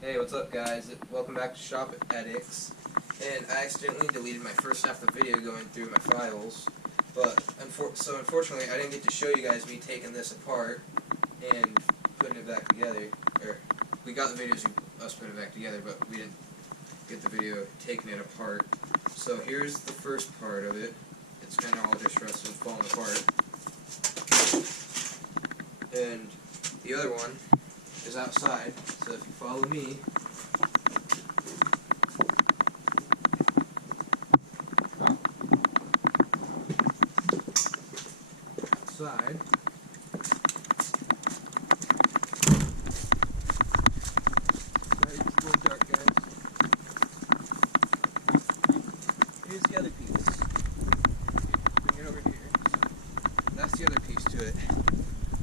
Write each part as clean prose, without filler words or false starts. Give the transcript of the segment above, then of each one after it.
Hey, what's up guys? Welcome back to Shop Addicts. And I accidentally deleted my first half of the video going through my files. But unfortunately I didn't get to show you guys me taking this apart and putting it back together. Or we got the videos of us putting it back together, but we didn't get the video taking it apart. So here's the first part of it. It's kind of all just rusted and falling apart. And the other one is outside, so if you follow me, outside, sorry, it's a little dark guys, here's the other piece, bring it over here, that's the other piece to it.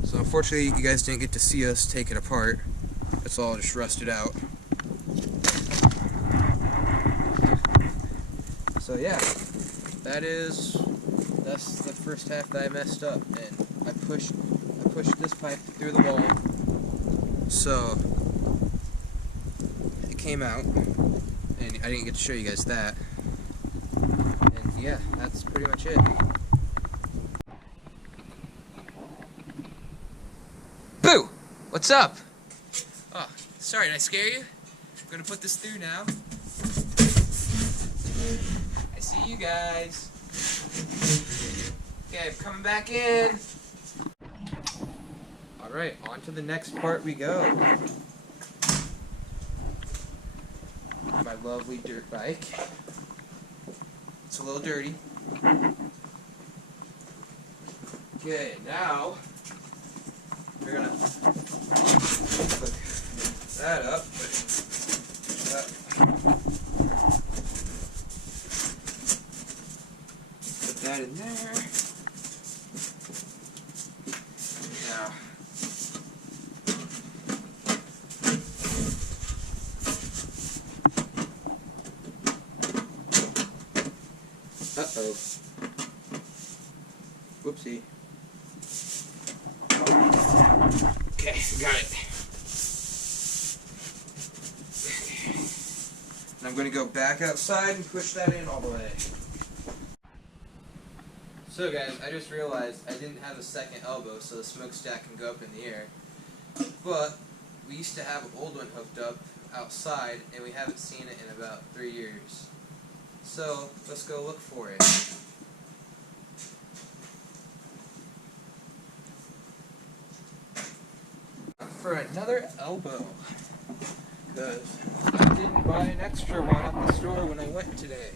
So unfortunately you guys didn't get to see us take it apart. It's all just rusted out. So yeah, that's the first half that I messed up, and I pushed this pipe through the wall, so it came out, and I didn't get to show you guys that. And yeah, that's pretty much it. Boo! What's up? Oh, sorry, did I scare you? I'm gonna put this through now. I see you guys. Okay, I'm coming back in. Alright, on to the next part we go. My lovely dirt bike. It's a little dirty. Okay, now we're gonna put that up. Put that in there. Now, uh-oh. Whoopsie. Okay, got it. And I'm going to go back outside and push that in all the way. So guys, I just realized I didn't have a second elbow so the smokestack can go up in the air. But we used to have an old one hooked up outside and we haven't seen it in about 3 years. So let's go look for it. For another elbow, because I didn't buy an extra one at the store when I went today.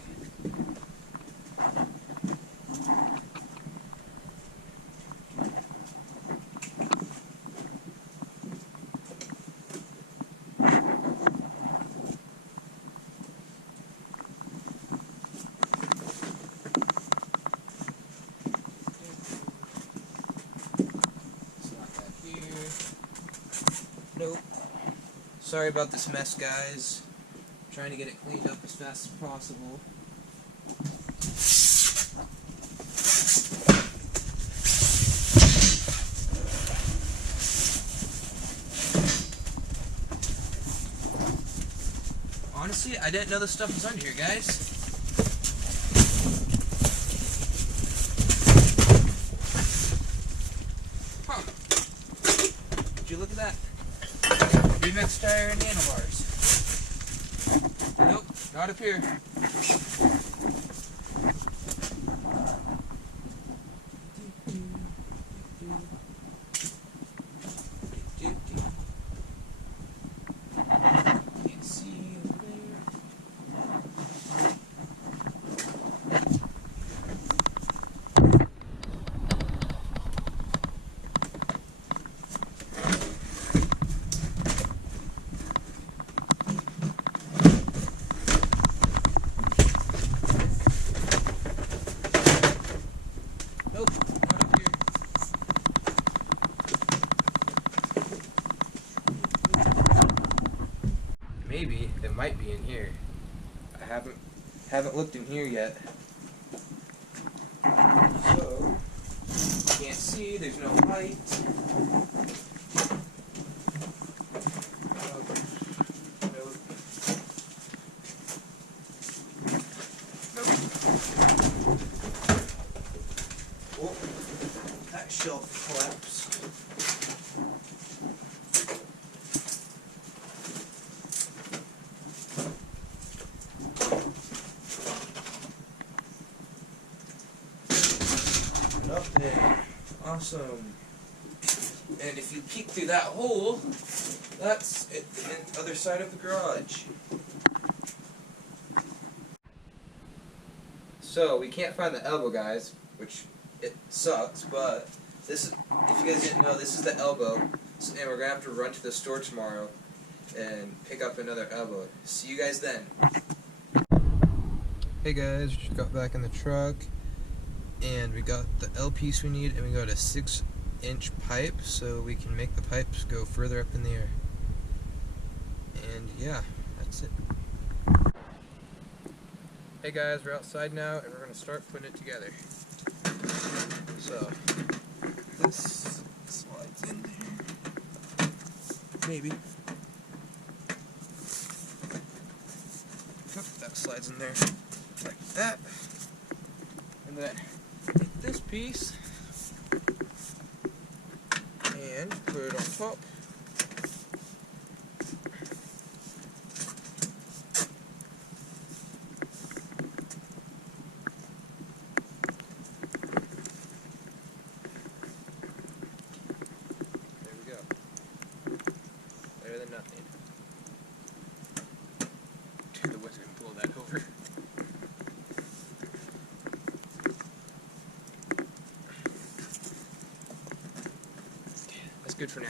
Nope. Sorry about this mess, guys. I'm trying to get it cleaned up as fast as possible. Honestly, I didn't know this stuff was under here, guys. Huh. Would you look at that? Remix tire and handlebars. Nope, not up here. Can't see over there. Nope, not up here. Maybe it might be in here. I haven't looked in here yet. So can't see, there's no light. Awesome. And if you peek through that hole, that's it, the other side of the garage. So, we can't find the elbow, guys, which it sucks, but this is, if you guys didn't know, this is the elbow, and we're going to have to run to the store tomorrow and pick up another elbow. See you guys then. Hey guys, we just got back in the truck, and we got the L piece we need, and we got a 6-inch pipe, so we can make the pipes go further up in the air. And yeah, that's it. Hey guys, we're outside now, and we're going to start putting it together. So, this slides in there. Maybe. Oop, that slides in there like that. And then take this piece and put it on top. There we go. Better than nothing. The wizard can blow that over. That's good for now.